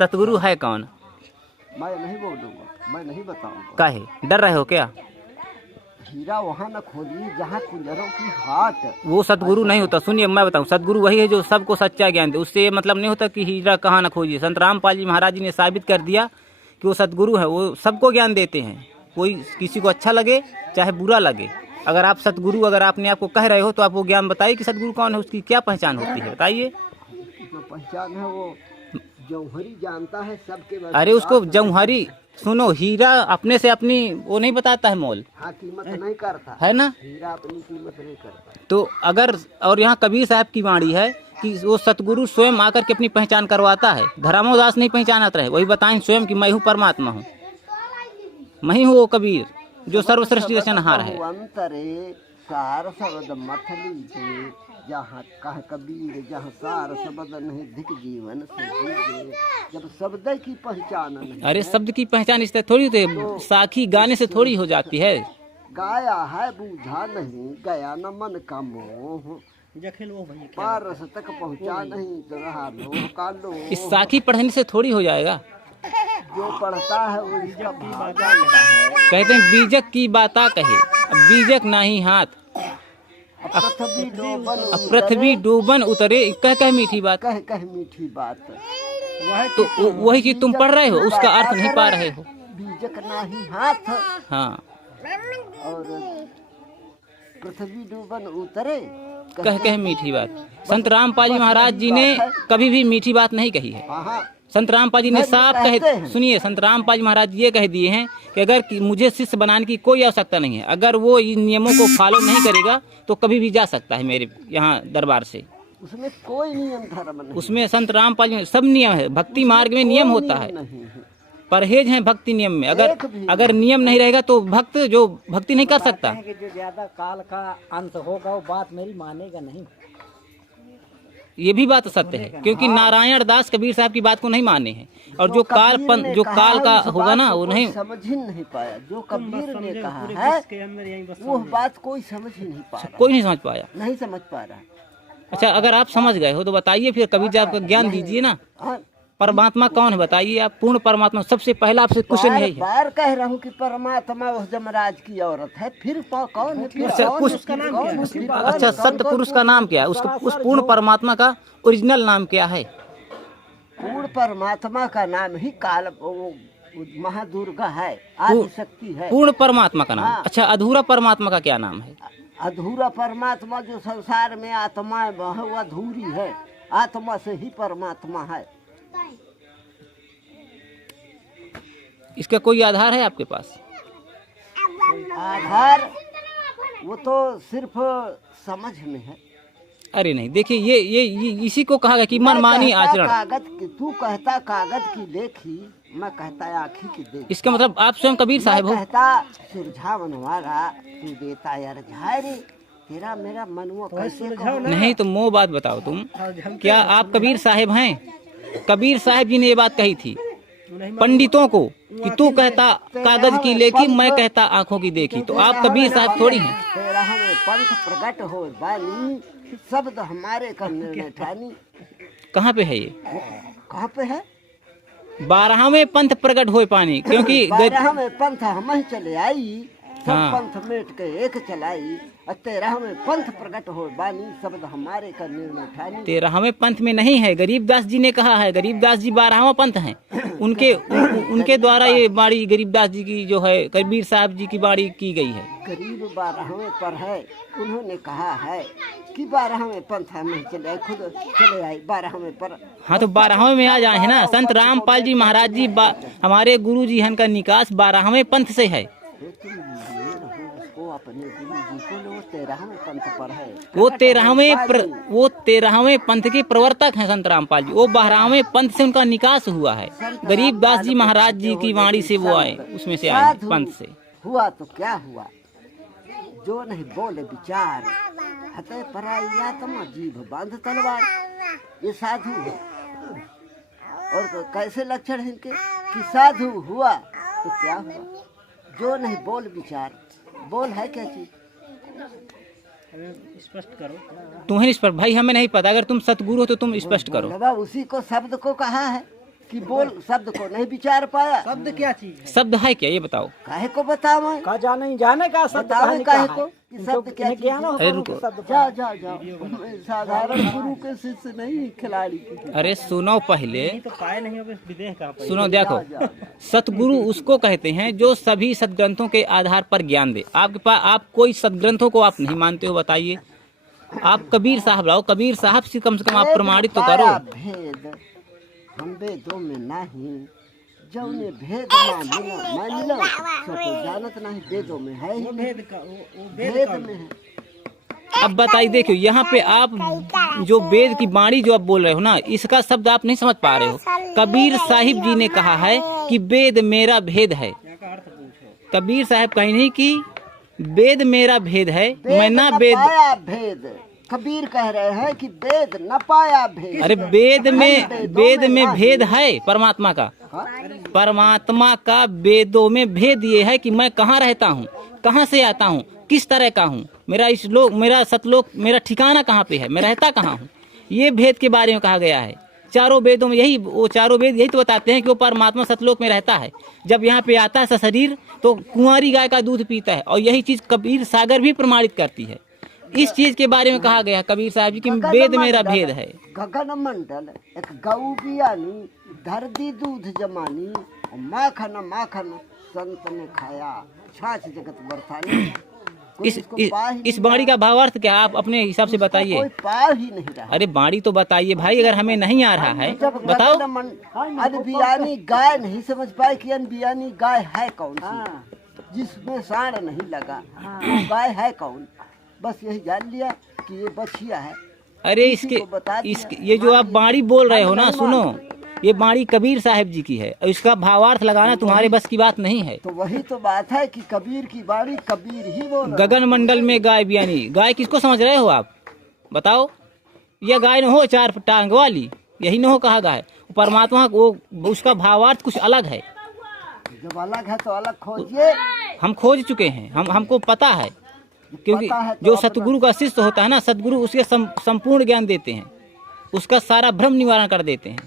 सतगुरु है कौन? मैं नहीं बोलूँगा, मैं नहीं बताऊँगा। काहे डर रहे हो क्या? हीरा वहाँ न खोलिए जहाँ कुंजरों की हाट। वो सतगुरु नहीं होता। सुनिए मैं बताऊं, सतगुरु वही है जो सबको सच्चा ज्ञान दे। उससे ये मतलब नहीं होता कि हीरा कहाँ न खोजिए। संत रामपाल जी महाराज जी ने साबित कर दिया कि वो सतगुरु है, वो सबको ज्ञान देते हैं। कोई किसी को अच्छा लगे चाहे बुरा लगे। अगर आप सतगुरु अगर आपने आपको कह रहे हो तो आप वो ज्ञान बताइए कि सतगुरु कौन है, उसकी क्या पहचान होती है, बताइए। जो पहचान है वो जौहरी जानता है सबके। अरे उसको जौहरी, सुनो, हीरा अपने से अपनी वो नहीं बताता है मोल, हाँ कीमत नहीं करता है ना। हीरा अपनी कीमत नहीं करता। तो अगर और यहाँ कबीर साहब की वाणी है कि वो सतगुरु स्वयं आकर के अपनी पहचान करवाता है। धर्मोदास नहीं पहचानत रहे, वही बताएं स्वयं कि मैं हूँ परमात्मा हूँ, मैं ही हूँ वो कबीर जो सर्वश्रेष्ठ रचनहार है। अंतरे सार शब्द मत लीजिए, जहाँ कह कबीर जहाँ सार शब्द नहीं धिक जीवन से जीजिए। जब शब्द की पहचान नहीं, अरे शब्द की पहचान इस तरह थोड़ी होती, साखी गाने से थोड़ी हो जाती है। गाया है बूझा नहीं, गया न मन का मोह, पारस तक पहुँचा नहीं तो रहा लोह का लोह। इस साखी पढ़ने से थोड़ी हो जाएगा। जो पढ़ता है वो इसका भाव जानता है। कहते हैं बीजक की बाता कहे, अब बीजक नहीं हाथ, पृथ्वी डूबन उतरे, कह कह मीठी बात। कह कह मीठी बात। तो वही चीज तुम पढ़ रहे हो, उसका अर्थ नहीं पा रहे हो। बीजक नहीं हाथ, हाँ, और पृथ्वी डूबन उतरे, कह कह मीठी बात। संत रामपाल जी महाराज जी ने कभी भी मीठी बात नहीं कही है। हाँ संत रामपाल जी ने साफ कहे, सुनिए, संत रामपाल जी महाराज ये कह दिए हैं कि अगर मुझे शिष्य बनाने की कोई आवश्यकता नहीं है, अगर वो इन नियमों को फॉलो नहीं करेगा तो कभी भी जा सकता है मेरे यहाँ दरबार से। उसमें कोई नियम धर्म नहीं, उसमें संत रामपाल जी सब नियम है। भक्ति मार्ग में नियम होता है, परहेज है भक्ति नियम में। अगर नियम नहीं रहेगा तो भक्त जो भक्ति नहीं कर सकता। जो ज्यादा काल का अंत होगा वो बात मेरी मानेगा नहीं। ये भी बात सत्य है, क्योंकि नारायण दास कबीर साहब की बात को नहीं माने हैं, और जो काल का होगा ना वो नहीं समझ ही नहीं पाया। जो कबीर ने कहा है वो बात कोई समझ ही नहीं पा रहा, कोई नहीं समझ पाया। नहीं समझ पा रहा। अच्छा, अगर आप समझ गए हो तो बताइए फिर कबीर साहब का ज्ञान दीजिए ना। परमात्मा कौन है बताइए आप। पूर्ण परमात्मा सबसे पहला आपसे क्वेश्चन यही है। बार कह रहा हूँ कि परमात्मा उस जमराज की औरत है, फिर कौन है? अच्छा, सत्य पुरुष का नाम क्या है? उसका उस पूर्ण परमात्मा का ओरिजिनल नाम क्या है? पूर्ण परमात्मा का नाम ही काल महादुर्गा है, आदि शक्ति है। पूर्ण परमात्मा का नाम। हाँ। अच्छा, अधूरा परमात्मा का क्या नाम है? अधूरा परमात्मा जो संसार में आत्मा है वो अधूरी है, आत्मा से ही परमात्मा है। इसका कोई आधार है आपके पास? आधार वो तो सिर्फ समझ में है। अरे नहीं, देखिए ये इसी को कहा गया कि मनमानी आचरण। कागज की तू कहता कागज की देखी, मैं कहता आँखी की देखी। इसका मतलब आप स्वयं कबीर साहब हो। कहता सुरझावन वाला तू देता यार झायरे, तेरा मेरा मनुआ कैसे कहूं? नहीं तो मोह बात बताओ तुम, क्या आप कबीर साहब हैं? कबीर साहब जी ने ये बात कही थी पंडितों को कि तू कहता कागज की लेखी, मैं कहता आंखों की देखी। तो आप कबीर साहब थोड़ी हैं। तेरा हमें पंथ प्रकट हो बानी, शब्द हमारे करने में ठानी। कहाँ पे है ये? कहाँ पे है? 12वें पंथ प्रकट हो पानी, क्योंकि 12वें पंथ हम ही चले आई, सब हाँ। पंथ मेट के एक चलाई। और 13वें पंथ प्रकट हो बानी, शब्द हमारे करने में ठानी। 13वें पंथ में नहीं है, गरीबदास जी ने कहा है। गरीबदास जी 12वां पंथ हैं। उनके द्वारा ये बाड़ी गरीबदास जी की जो है कबीर साहब जी की बाड़ी की गई है। गरीब 12वें पर है, उन्होंने कहा है कि 12वें पंथ हम ही चले, खुद चले आई 12वें पर। हाँ, तो 12वें में आ जाए है ना। संत रामपाल जी महाराज जी हमारे गुरु जी हैं का निकास 12वें पंथ से है। अपने गुरु जी को लो, 13वें पंथ पर है। वो 13वें पंथ के प्रवर्तक हैं संत रामपाल जी। वो 12वें पंथ से उनका निकास हुआ है। गरीबदास जी महाराज जी की वाणी से वो आए, उसमें से आए पंथ से। हुआ तो क्या हुआ, जो नहीं बोले विचार, हते पराई आत्मा जीभ बांध तलवार। ये साधु है। और कैसे लक्षण है इनके कि साधु हुआ तो क्या हुआ, जो नहीं बोल विचार। बोल है क्या चीज? स्पष्ट करो। तुम्हें स्पष्ट भाई, हमें नहीं पता। अगर तुम सतगुरु हो तो तुम स्पष्ट करो। बाबा उसी को शब्द को कहा है, कि बोल शब्द को नहीं विचार पाया। शब्द क्या चीज है? शब्द है क्या ये बताओ। काहे को बतावे? का जाने जाने का शब्द बतावे कहानी काहे का को है? कि शब्द क्या चीज ज्ञान है? हो अरे रुको। शब्द जाओ जाओ जाओ, साधारण गुरु के शिष्य नहीं, खिलाड़ी के। अरे सुनो पहले, तो पाए नहीं हो विदेह का सुनो देखो, सतगुरु उसको कहते हैं जो सभी सदग्रंथों के आधार पर ज्ञान दे। आपके पास आप कोई सदग्रंथों को आप नहीं मानते हो, बताइए। आप कबीर साहब लाओ, कबीर साहब से कम आप प्रमाणित तो करो। भेद हम वेदों में नहीं, जौने भेद मानिलो सो को जानत नहीं, वेदों में है ही नहीं, भेद का वो भेद में है। अब बताइए, देखियो यहाँ पे आप जो वेद की वाणी जो आप बोल रहे हो ना, इसका शब्द आप नहीं समझ पा रहे हो। कबीर साहिब जी ने कहा है कि वेद मेरा भेद है। कबीर साहब कहीं नहीं कि वेद मेरा भेद है, मैं ना वेद। पाया भेद, कबीर कह रहे हैं कि वेद न पाया भेद। अरे वेद में भेद है परमात्मा का। परमात्मा का वेदों में भेद ये है कि मैं कहाँ रहता हूँ, कहाँ से आता हूँ, किस तरह का हूँ, मेरा सतलोक, मेरा ठिकाना कहाँ पे है, मैं रहता कहाँ हूँ, ये भेद के बारे में कहा गया है। चारों वेदों में यही, वो चारों वेद यही तो बताते हैं कि वो परमात्मा सतलोक में रहता है। जब यहाँ पे आता है सशरीर तो कुंवारी गाय का दूध पीता है, और यही चीज कबीर सागर भी प्रमाणित करती है। इस चीज के बारे में कहा गया कबीर साहब जी की वेद मेरा भेद है। गगन मंडल एक गऊ बियानी, धरती दूध जमानी, और माखन माखन संत ने खाया, छाछ जगत बरसानी। इस वाणी का भावार्थ क्या आप अपने हिसाब से बताइए। कोई पा ही नहीं रहा। अरे वाणी तो बताइए भाई, अगर हमें नहीं आ रहा है बताओ। अनबियानी गाय नहीं समझ पाए कि अनबियानी गाय है कौन सी, जिसमें साड़ नहीं लगा, वो गाय है कौन। बस यही जान लिया कि ये बछिया है। अरे ये जो आप वाणी बोल रहे हो ना, सुनो, ये वाणी कबीर साहब जी की है, और इसका भावार्थ लगाना तुम्हारे बस की बात नहीं है। तो वही तो बात है कि कबीर की वाणी कबीर ही बोल। गगन मंडल में गाय बियानी, गाय किसको समझ रहे हो आप बताओ। यह गाय न हो चार टांग वाली, यही न हो कहा गाय। परमात्मा वो उसका भावार्थ कुछ अलग है। जब अलग है तो अलग खोजिए। हम खोज चुके हैं, हमको पता है, क्योंकि जो सतगुरु का शिष्य होता है ना, सतगुरु उसके संपूर्ण ज्ञान देते हैं, उसका सारा भ्रम निवारण कर देते हैं,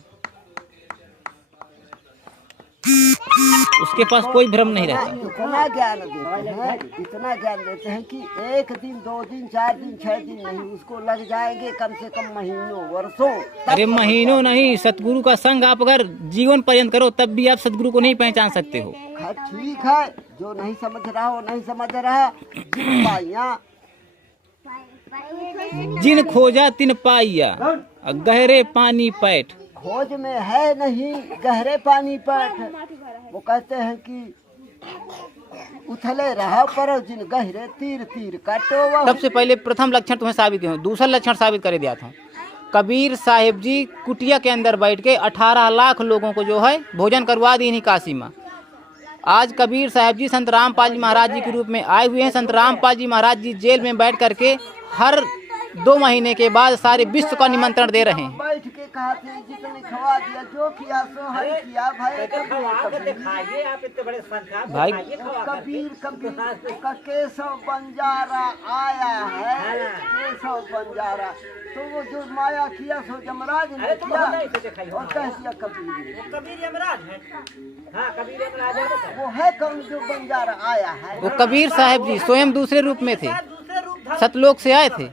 उसके पास कोई भ्रम नहीं रहता। इतना ज्ञान देते हैं, इतना ज्ञान देते हैं कि 1 दिन 2 दिन 4 दिन 6 दिन नहीं, उसको लग जाएंगे कम से कम महीनों वर्षों। अरे महीनों नहीं, सतगुरु का संग आप अगर जीवन पर्यंत करो तब भी आप सतगुरु को नहीं पहचान सकते हो। ठीक है, जो नहीं समझ रहा हो नहीं समझ रहा। जिन खोजा तिन पाइया, गहरे पानी पैठ। खोज में है नहीं गहरे पानी पैठ। वो कहते हैं कि उथले रहा पर जिन गहरे तीर तीर काटो। सबसे पहले प्रथम लक्षण तुम्हें साबित किया, दूसरा लक्षण साबित कर दिया था। कबीर साहिब जी कुटिया के अंदर बैठ के 18 लाख लोगों को जो है भोजन करवा दी नहीं काशी में। आज कबीर साहब जी संत रामपाल जी महाराज जी के रूप में आए हुए हैं। संत रामपाल जी महाराज जी जेल में बैठ करके हर 2 महीने के बाद सारे विश्व का निमंत्रण दे रहे हैं। बैठ के कहा थे जितने खवा दिया, जो किया सो है किया भाई। भाई कबीर का केशव बंजारा आया है, केशव बंजारा। तो वो जो माया किया सो जमराज ने किया, और कह दिया कबीर यमराज है। हाँ, कबीर यमराज है। वो है कौन जो बंजारा आया है? वो कबीर साहब जी स्वयं दूसरे रूप में थे, सतलोक से आए थे।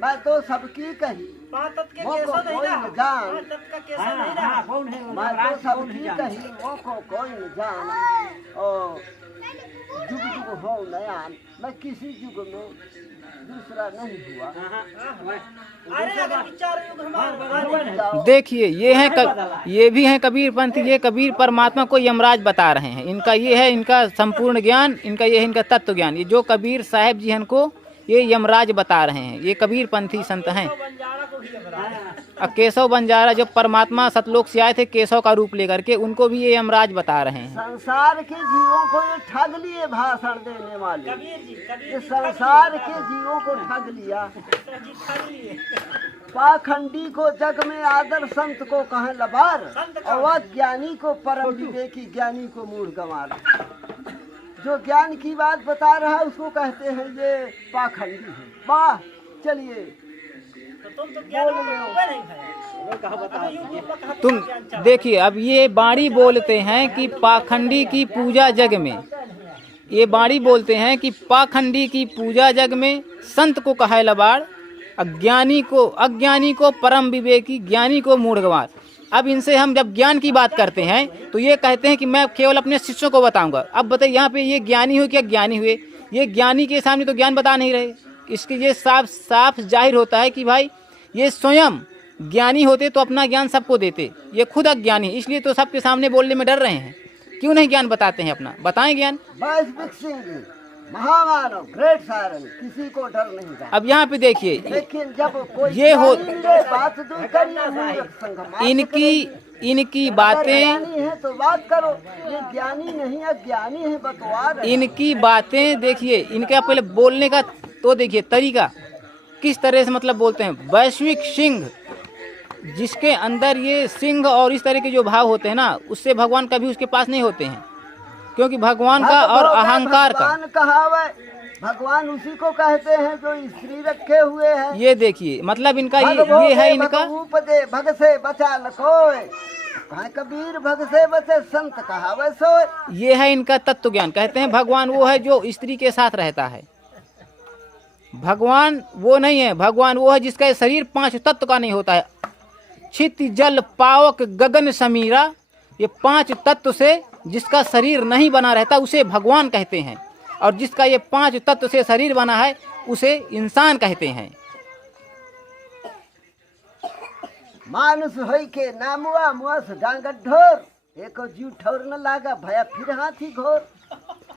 मैं तो सबकी कही, वो को कोई न जान। मैं तो सबकी कही, वो को कोई न जान। ओ जुग जुग हो नयान, मैं किसी जुग में दूसरा नहीं हुआ। देखिए ये भी हैं कबीर पंथी। ये कबीर परमात्मा को यमराज बता रहे हैं। इनका ये है, इनका संपूर्ण ज्ञान, इनका ये है, इनका तत्व ज्ञान। ये जो कबीर साहब जी इनको ये यमराज बता रहे हैं, ये कबीर पंथी संत हैं। केशव बंजारा जब परमात्मा सतलोक से आए थे केशव का रूप लेकर के, उनको भी ये यमराज बता रहे हैं। संसार के जीवों को ये ठग लिए भाषण देने वाले, ये संसार के जीवों को ठग लिया। पाखंडी को जग में आदर, संत को कहें लबार, और ज्ञानी को परम विवेकी, ज्ञानी को मूढ़ गंवार। जो ज्ञान की बात बता रहा है उसको कहते हैं ये पाखंडी है। वाह, चलिए तुम देखिए, अब ये बाणी बोलते हैं कि पाखंडी की पूजा जग में, ये बाणी बोलते हैं कि पाखंडी की पूजा जग में, संत को कहे लबाड़, अज्ञानी को परम विवेकी, ज्ञानी को मूढ़ गंवार। अब इनसे हम जब ज्ञान की बात करते हैं तो ये कहते हैं कि मैं केवल अपने शिष्यों को बताऊंगा। अब बताइए यहाँ पे ये ज्ञानी हुए क्या ज्ञानी हुए? ये ज्ञानी के सामने तो ज्ञान बता नहीं रहे। इसके ये साफ साफ जाहिर होता है कि भाई ये स्वयं ज्ञानी होते तो अपना ज्ञान सबको देते, ये खुद अज्ञानी, इसलिए तो सबके सामने बोलने में डर रहे हैं। क्यों नहीं ज्ञान बताते हैं अपना? बताएं ज्ञान। वैश्विक सिंह महामानव ग्रेट सारन, किसी को डर नहीं था। अब यहाँ पे देखिए, लेकिन जब कोई ये हो बात दूर करिए, इनकी बातें, है तो बात करो। ये ज्ञानी नहीं अज्ञानी है, बतवा रहे। इनकी बातें देखिए, इनका पहले बोलने का तो देखिए तरीका किस तरह से मतलब बोलते हैं। वैश्विक सिंह, जिसके अंदर ये सिंह और इस तरह के जो भाव होते हैं ना, उससे भगवान कभी उसके पास नहीं होते हैं, क्योंकि भगवान का और अहंकार का भगवान उसी को कहते हैं जो स्त्री रखे हुए हैं। ये देखिए मतलब इनका ये है इनका भग से बचा लकोय, कबीर भग से बचे संत कहावे सोय। ये है इनका तत्व ज्ञान। कहते हैं भगवान वो है जो स्त्री के साथ रहता है। भगवान वो नहीं है, भगवान वो है जिसका शरीर 5 तत्व का नहीं होता है। छित जल पावक गगन समीरा, ये 5 तत्व से जिसका शरीर नहीं बना रहता उसे भगवान कहते हैं, और जिसका ये 5 तत्व से शरीर बना है उसे इंसान कहते हैं। मानुष होई के नामुआ मुआ से डांग ढोर, एको जीव ठौर न लागा भया फिर हाथी घोर।